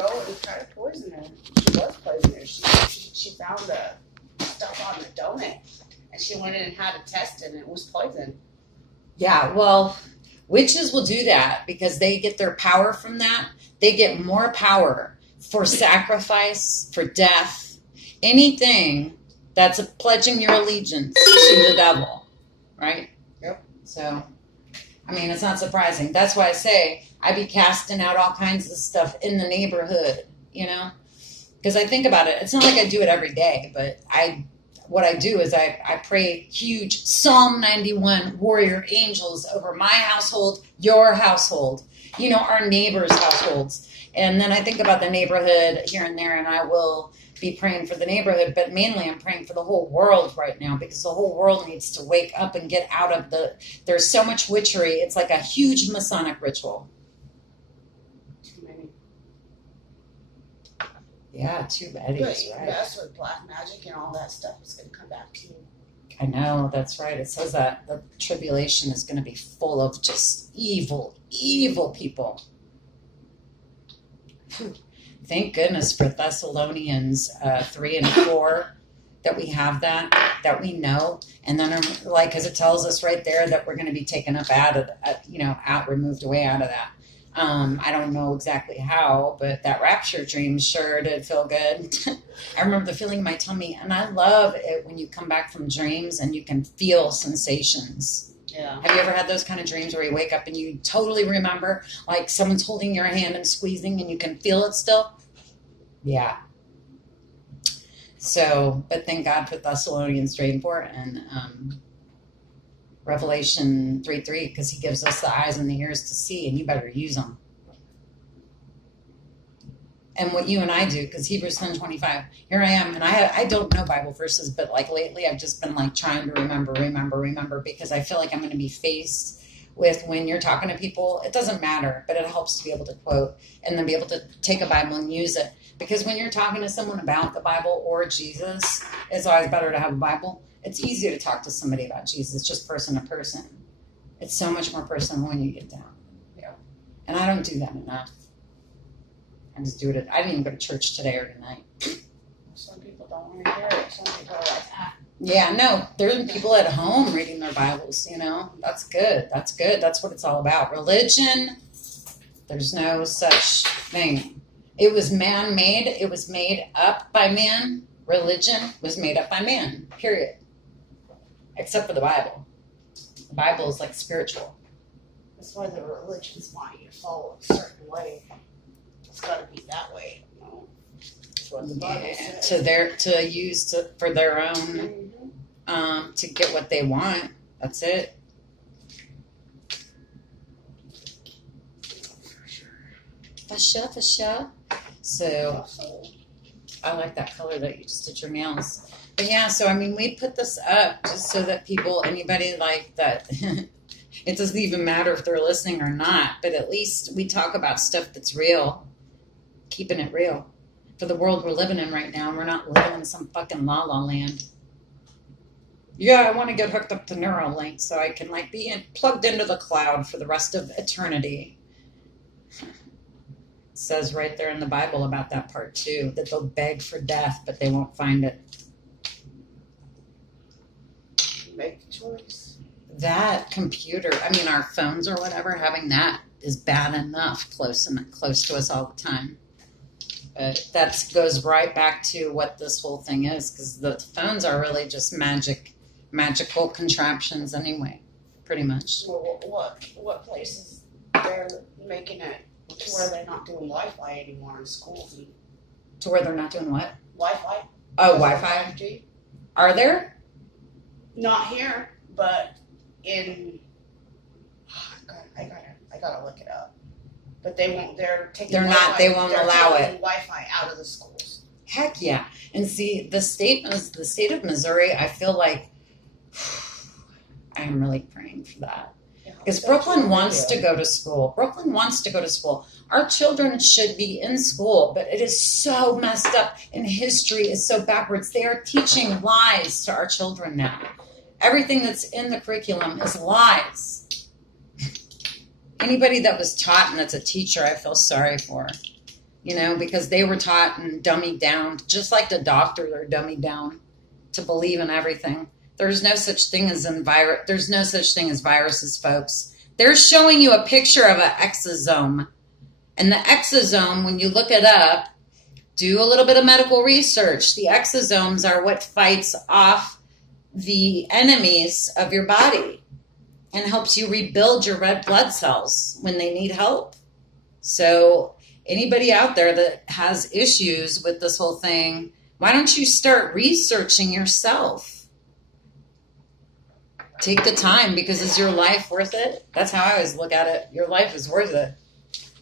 go and try to poison her. She was poisoning her. She found the stuff on the donut, and she went in and had it tested, and it was poison. Yeah, well, witches will do that because they get their power from that. They get more power for sacrifice, for death, anything that's pledging your allegiance to the devil, right? Yep. So, I mean, it's not surprising. That's why I say I be casting out all kinds of stuff in the neighborhood, you know? Because I think about it. It's not like I do it every day, but what I do is I pray huge Psalm 91 warrior angels over my household, your household, you know, our neighbors' households. And then I think about the neighborhood here and there, and I will be praying for the neighborhood, but mainly I'm praying for the whole world right now because the whole world needs to wake up and get out of there's so much witchery. It's like a huge Masonic ritual. Too many. Yeah, too many. But Right. that's with black magic and all that stuff is going to come back to you. I know, that's right. It says that the tribulation is going to be full of just evil, evil people. Whew. Thank goodness for Thessalonians 3 and 4 that we have that we know. And then, like, because it tells us right there that we're going to be taken up removed away out of that. I don't know exactly how, but that rapture dream sure did feel good. I remember the feeling in my tummy, and I love it when you come back from dreams and you can feel sensations. Yeah. Have you ever had those kind of dreams where you wake up and you totally remember, like someone's holding your hand and squeezing and you can feel it still? Yeah. So, but thank God for Thessalonians 3 and 4 and Revelation 3:3 because he gives us the eyes and the ears to see, and you better use them. And what you and I do, because Hebrews 10:25, here I am, and I don't know Bible verses, but like lately I've just been like trying to remember, because I feel like I'm going to be faced with when you're talking to people, it doesn't matter, but it helps to be able to quote and then be able to take a Bible and use it. Because when you're talking to someone about the Bible or Jesus, it's always better to have a Bible. It's easier to talk to somebody about Jesus, just person to person. It's so much more personal when you get down. Yeah. And I don't do that enough. I just do it. I didn't even go to church today or tonight. Some people don't want to hear it. Some people are like, Yeah, no, there's people at home reading their Bibles, you know. That's good. That's good. That's what it's all about. Religion, there's no such thing. It was man-made. It was made up by man. Religion was made up by man, period. Except for the Bible. The Bible is like spiritual. that's why the religions want you to follow a certain way. It's got to be that way. You know? That's what the Bible says. For their own, to get what they want. That's it. For sure. So, I like that color that you just did your nails. But yeah, so I mean, we put this up just so that anybody like that, it doesn't even matter if they're listening or not, but at least we talk about stuff that's real, keeping it real. For the world we're living in right now, we're not living in some fucking la-la land. Yeah, I want to get hooked up to Neuralink so I can like be plugged into the cloud for the rest of eternity. It says right there in the Bible about that part too, that they'll beg for death, but they won't find it. Make the choice. That computer, I mean our phones or whatever, having that is bad enough close to us all the time. But that goes right back to what this whole thing is, because the phones are really just magical contraptions anyway, pretty much. Well, what places they're making it to where they're not doing Wi-Fi anymore in schools? To where they're not doing what? Wi-Fi. Oh, Wi-Fi. 5G. Are there? Not here, but in. I gotta look it up. But they won't. They're taking. They're Wi-Fi, not. They won't allow it. Wi-Fi out of the schools. Heck yeah! And see, the state of Missouri, I feel like I'm really praying for that. Because Brooklyn wants to go to school. Brooklyn wants to go to school. Our children should be in school, but it is so messed up, and history is so backwards. They are teaching lies to our children now. Everything that's in the curriculum is lies. Anybody that was taught and that's a teacher, I feel sorry for. you know, because they were taught and dummied down, just like the doctor, they're dummied down to believe in everything. There's no such thing as There's no such thing as viruses, folks. They're showing you a picture of an exosome. And the exosome, when you look it up, do a little bit of medical research. The exosomes are what fights off the enemies of your body and helps you rebuild your red blood cells when they need help. So anybody out there that has issues with this whole thing, why don't you start researching yourself? Take the time, because is your life worth it? That's how I always look at it. Your life is worth it.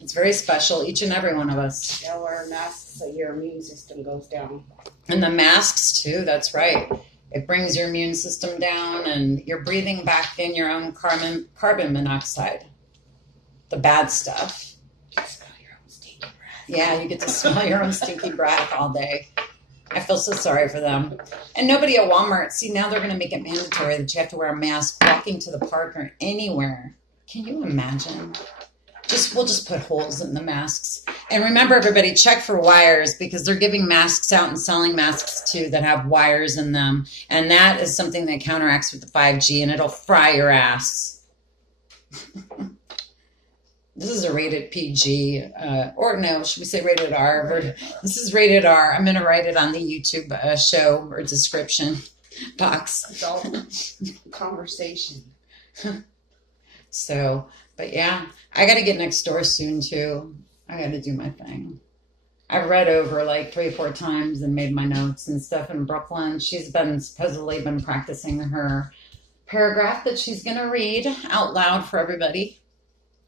It's very special, each and every one of us. Yeah, wear masks so your immune system goes down. And the masks too, that's right. It brings your immune system down, and you're breathing back in your own carbon monoxide. The bad stuff. You smell your own stinky breath. Yeah, you get to smell your own stinky breath all day. I feel so sorry for them. And nobody at Walmart, see, now they're going to make it mandatory that you have to wear a mask walking to the park or anywhere. Can you imagine? We'll just put holes in the masks. And remember, everybody, check for wires, because they're giving masks out and selling masks too that have wires in them. And that is something that counteracts with the 5G, and it'll fry your ass. This is a rated PG, or no, should we say rated R? This is rated R. I'm going to write it on the YouTube show or description box. Adult conversation. So, but yeah, I got to get next door soon too. I got to do my thing. I've read over like 3 or 4 times and made my notes and stuff in Brooklyn. She's supposedly been practicing her paragraph that she's going to read out loud for everybody.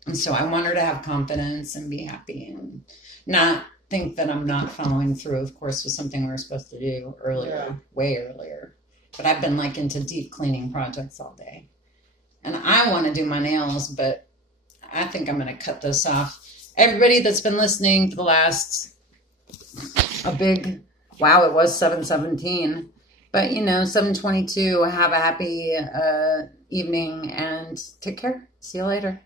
And so I want her to have confidence and be happy and not think that I'm not following through, of course, with something we were supposed to do earlier, way earlier. But I've been like into deep cleaning projects all day. And I want to do my nails, but I think I'm going to cut this off. Everybody that's been listening for the last, it was 7:17. But, 7:22, have a happy evening and take care. See you later.